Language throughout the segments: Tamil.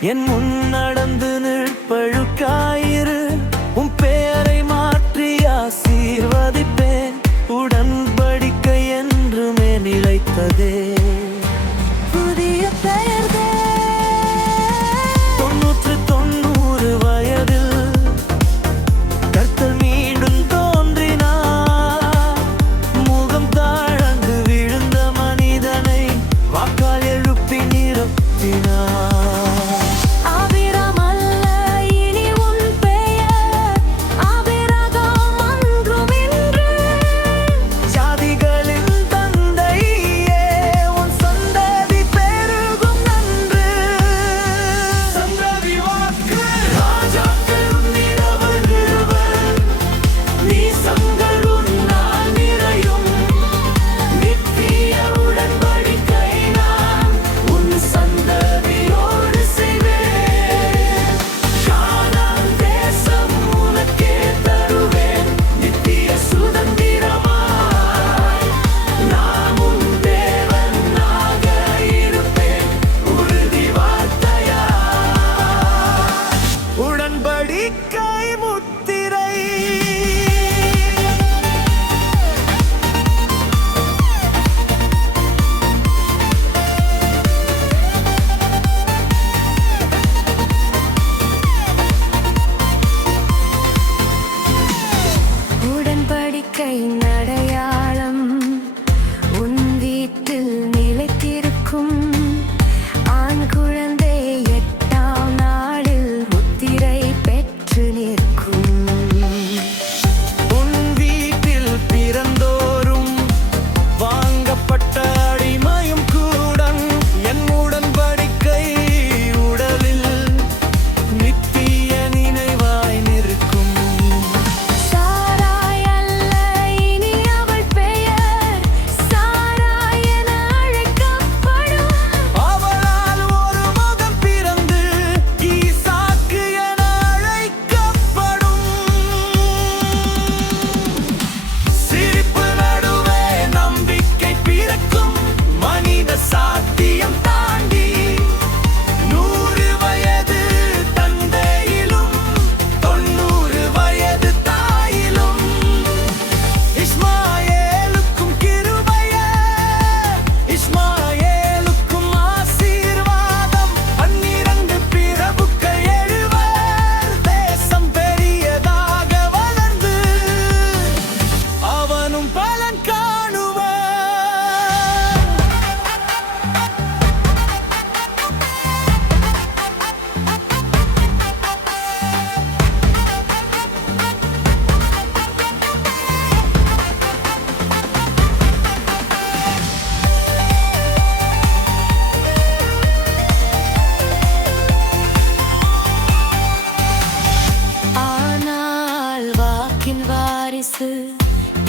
என் முன் நடந்து நிற்பழுக்காயிரு, உன் பெயரை மாற்றி ஆசீர்வதிப்பேன். உடன்படிக்கை என்றுமே நிலைத்ததே. புதிய பெயர்தே 90 வயதில் கர்த்தர் மீண்டும் தோன்றினார். முகம் தாழ்ந்து விழுந்த மனிதனை வாக்கால் எழுப்பி நிறுத்தினார். அடையாளம் உன் வீட்டில் நிலைத்திருக்கும். ஆண் குழந்தை 8ஆம் நாளில் முத்திரை பெற்று நிற்கும். உன் வீட்டில் பிறந்தோரும் வாங்கப்பட்ட அடிமையும் கூட என் உடன்படிக்கை உடலில் நித்திய நினைவாய் நிற்கும்.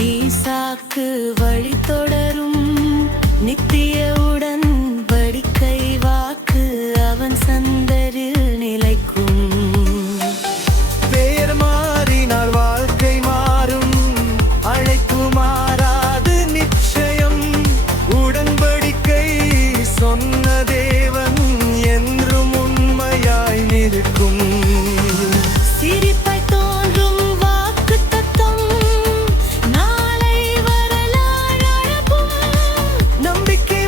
ஈசாக்கு வழி தொடரும். நித்திய உடன்படிக்கை வாக்கு அவன் சந்தரில் நிலைக்கும். பெயர் மாறினால் வாழ்க்கை மாறும், அழைப்பு மாறாது நிச்சயம். உடன்படிக்கை சொன்ன தேவன் என்றும் உண்மையாய் நிற்கும். நம்பிக்கை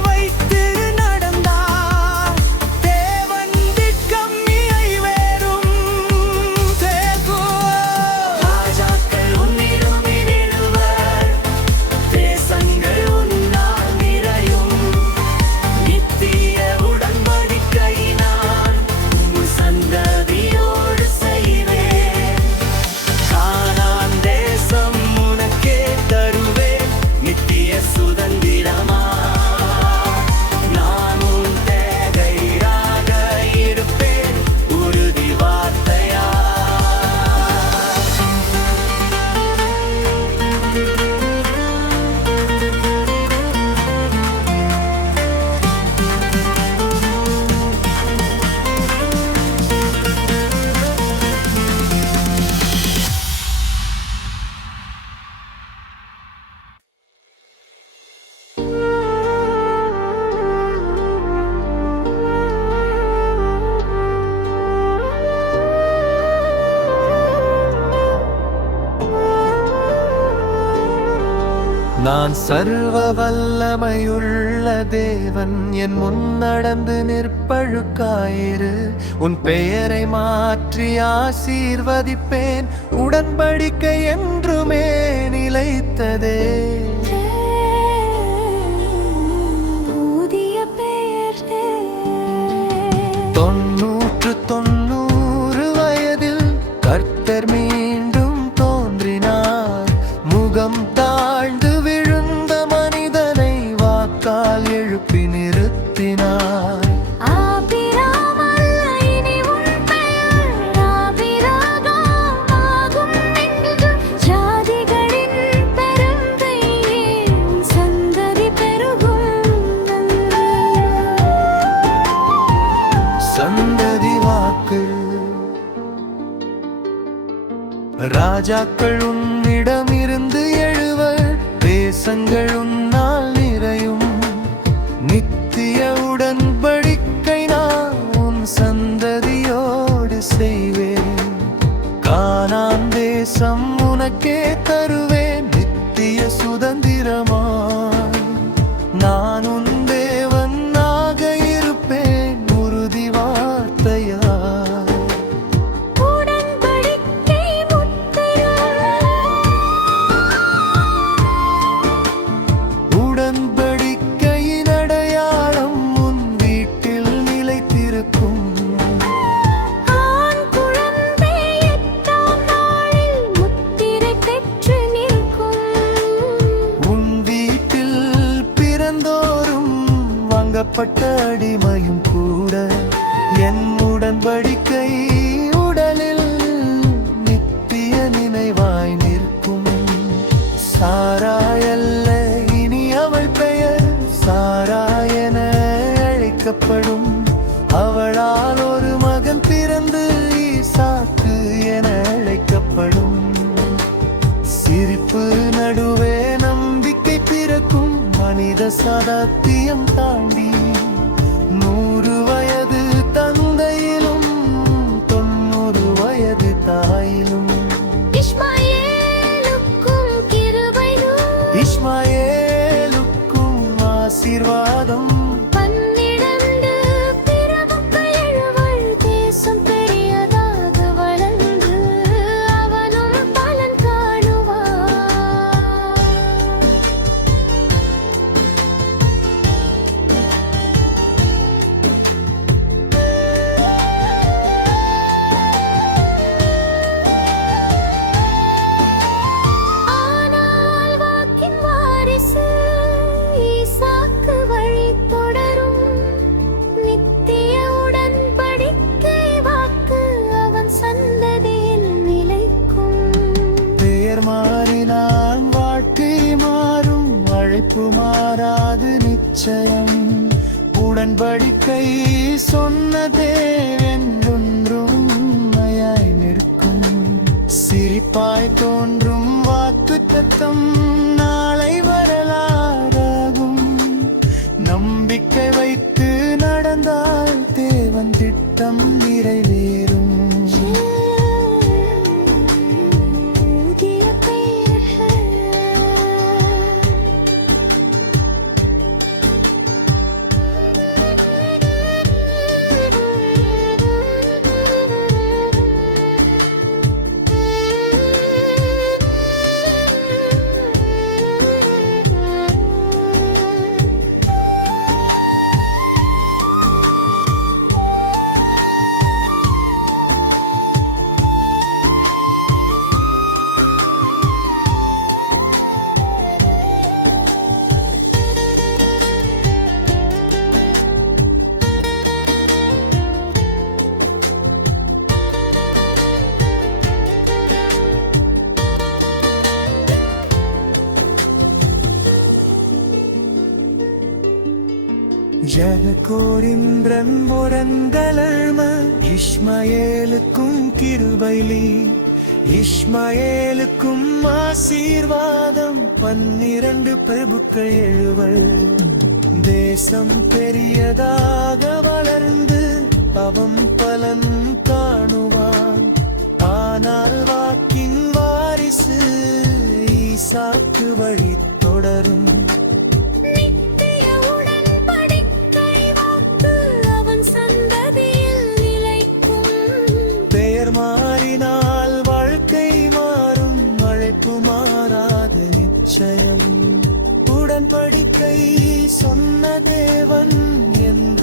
நான் சர்வ வல்லமையுள்ள தேவன், என் முன் நடந்து நிற்பழுக்காயிரு. உன் பெயரை மாற்றி ஆசீர்வதிப்பேன், உடன்படிக்கை என்றுமே நிலைத்ததே. தொண்ணூறு வயதில் கர்த்தர் மீண்டும் தோன்றினார். முகம் தாழ்ந்து விழுந்த மனிதனை வாக்கால் எழுப்பி நிறுத்தினார். சந்ததி வாக்கு ராஜாக்கள் உன்னிடமிருந்து எழுவர், தேசங்கள் உன்னால் நிறையும். நித்திய உடன்படிக்கை நான் உன் சந்ததியோடு செய்வேன். கானான் தேசம் உனக்கே தருவேன், நித்திய சுதந்திரமாய். நான் உன் தேவனாக இருப்பேன், உறுதி வார்த்தையா. உடன்படிக்கையின் அடையாளம் உன் வீட்டில் நிலைத்திருக்கும். உன் வீட்டில் பிறந்தோரும் வாங்கப்பட்ட அடிமையும் கூட என் உடன்படிக்கை உடலில் நித்திய நினைவாய் நிற்கும். சாராய் அல்ல, இனி அவள் பெயர் சாராய் என அழைக்கப்படும். அவளால் ஒரு மகன் பிறந்து ஈசாக்கு என அழைக்கப்படும். சிரிப்பு நடுவே நம்பிக்கை பிறக்கும், மனித சதாப்தியம் தாண்டி. 100 வயது தந்தையிலும் 90 வயது தாயிலும். இஸ்மாயேலுக்கும் ஆசீர்வாதம். மாறினால் வாழ்க்கை மாறும், அழைப்பு மாறாது நிச்சயம். உடன்படிக்கை சொன்ன தேவென்றொன்றும் உண்மையாய் நிற்கும். சிரிப்பாய் தோன்றும் வாக்குத்தத்தம் நாளை வரலாறாகும். நம்பிக்கை வைத்து நடந்தால் தேவன் திட்டம் நிறைவேறும். ஜனகோரிந்திரன் புறந்தலர்ம இஸ்மாயேலுக்கும் கிருபைலி. இஸ்மாயேலுக்கும் ஆசீர்வாதம் 12 பிரபுக்கள் எழுவர். தேசம் பெரியதாக வளர்ந்து அவன் பலன் காணுவான். ஆனால் வாக்கின் வாரிசு ஈசாக்கு வழி தொடரும். சொன்ன தேவன் எந்த